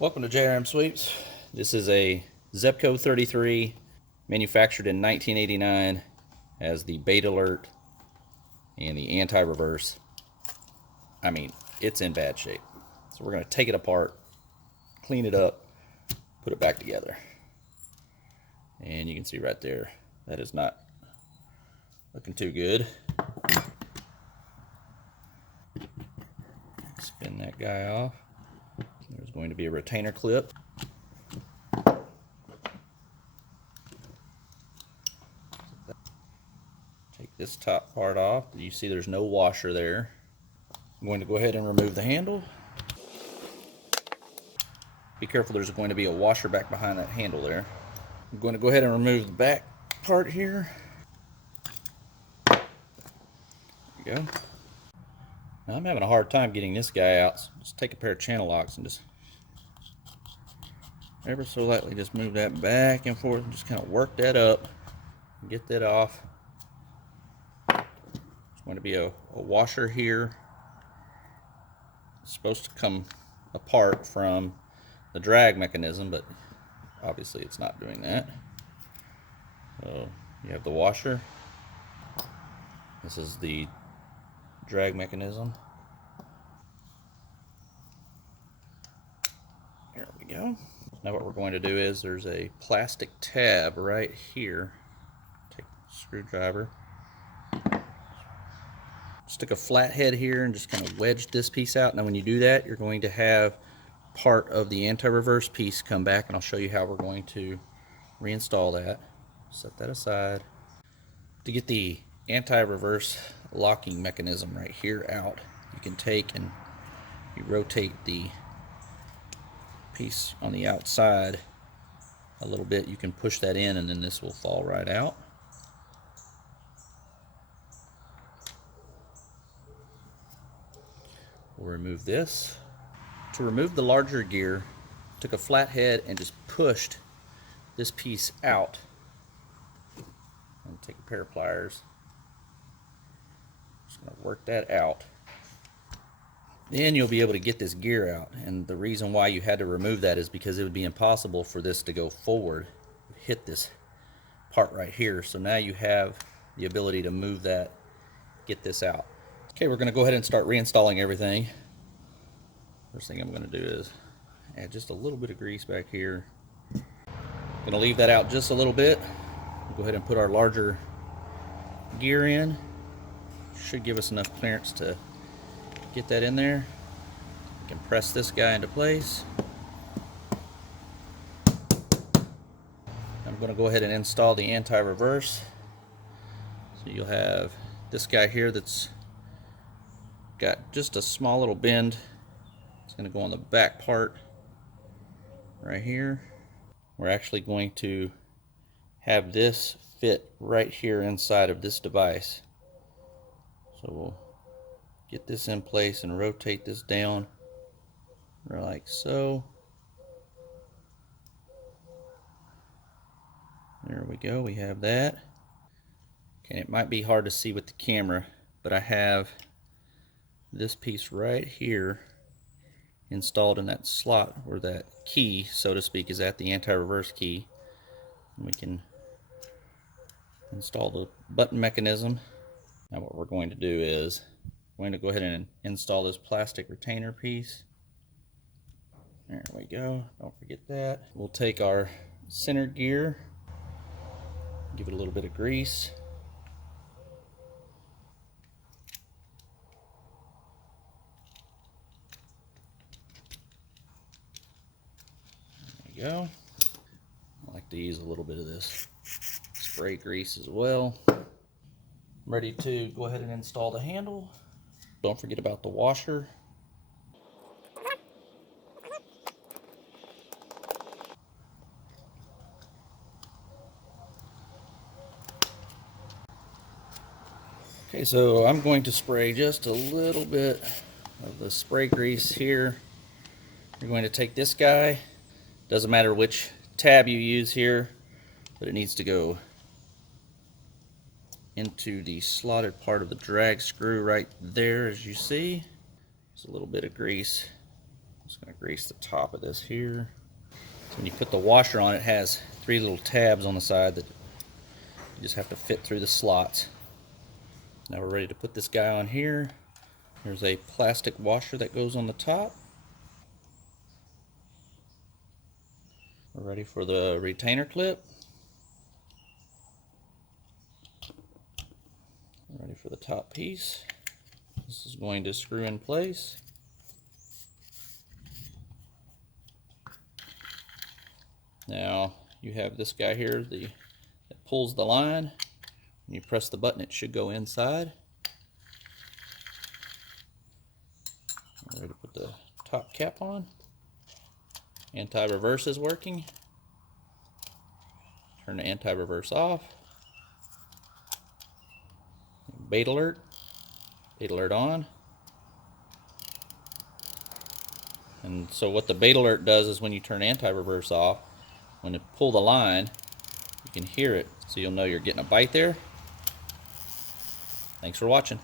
Welcome to JRMSweeps. This is a Zebco 33 manufactured in 1989, has the bait alert and the anti-reverse. I mean, it's in bad shape. So we're going to take it apart, clean it up, put it back together. And you can see right there, that is not looking too good. Spin that guy off. There's going to be a retainer clip. Take this top part off. You see there's no washer there. I'm going to go ahead and remove the handle. Be careful, there's going to be a washer back behind that handle there. I'm going to go ahead and remove the back part here. There you go. Now I'm having a hard time getting this guy out, so just take a pair of channel locks and just ever so lightly just move that back and forth and just kind of work that up and get that off. There's going to be a washer here. It's supposed to come apart from the drag mechanism, but obviously it's not doing that. So you have the washer. This is the drag mechanism. There we go. Now what we're going to do is there's a plastic tab right here. Take the screwdriver. Stick a flat head here and just kind of wedge this piece out. Now when you do that, you're going to have part of the anti-reverse piece come back, and I'll show you how we're going to reinstall that. Set that aside. To get the anti-reverse locking mechanism right here out, you can take and you rotate the piece on the outside a little bit. You can push that in and then this will fall right out. We'll remove this. To remove the larger gear, took a flat head and just pushed this piece out. And take a pair of pliers. Just going to work that out. Then you'll be able to get this gear out. And the reason why you had to remove that is because it would be impossible for this to go forward, hit this part right here. So now you have the ability to move that, get this out. Okay, we're going to go ahead and start reinstalling everything. First thing I'm going to do is add just a little bit of grease back here. Going to leave that out just a little bit. Go ahead and put our larger gear in. Should give us enough clearance to get that in there. We can press this guy into place. I'm going to go ahead and install the anti-reverse. So you'll have this guy here that's got just a small little bend. It's going to go on the back part right here. We're actually going to have this fit right here inside of this device. So we'll get this in place and rotate this down like so. There we go, we have that. Okay, it might be hard to see with the camera, but I have this piece right here installed in that slot where that key, so to speak, is at, the anti-reverse key. And we can install the button mechanism. Now what we're going to do is we're going to go ahead and install this plastic retainer piece. There we go, don't forget that. We'll take our center gear, give it a little bit of grease. There we go. I like to use a little bit of this spray grease as well. I'm ready to go ahead and install the handle. Don't forget about the washer. Okay, so I'm going to spray just a little bit of the spray grease here. You're going to take this guy. Doesn't matter which tab you use here, but it needs to go into the slotted part of the drag screw right there, as you see. Just a little bit of grease Just going to grease the top of this here. So when you put the washer on, it has 3 little tabs on the side that you just have to fit through the slots. Now we're ready to put this guy on here. There's a plastic washer that goes on the top. We're ready for the retainer clip. We're ready for the top piece. This is going to screw in place. Now you have this guy here that pulls the line. When you press the button, it should go inside. I'm ready to put the top cap on. Anti-reverse is working. Turn the anti-reverse off. Bait alert on. And so what the bait alert does is when you turn anti-reverse off, when you pull the line, you can hear it, so you'll know you're getting a bite there. Thanks for watching.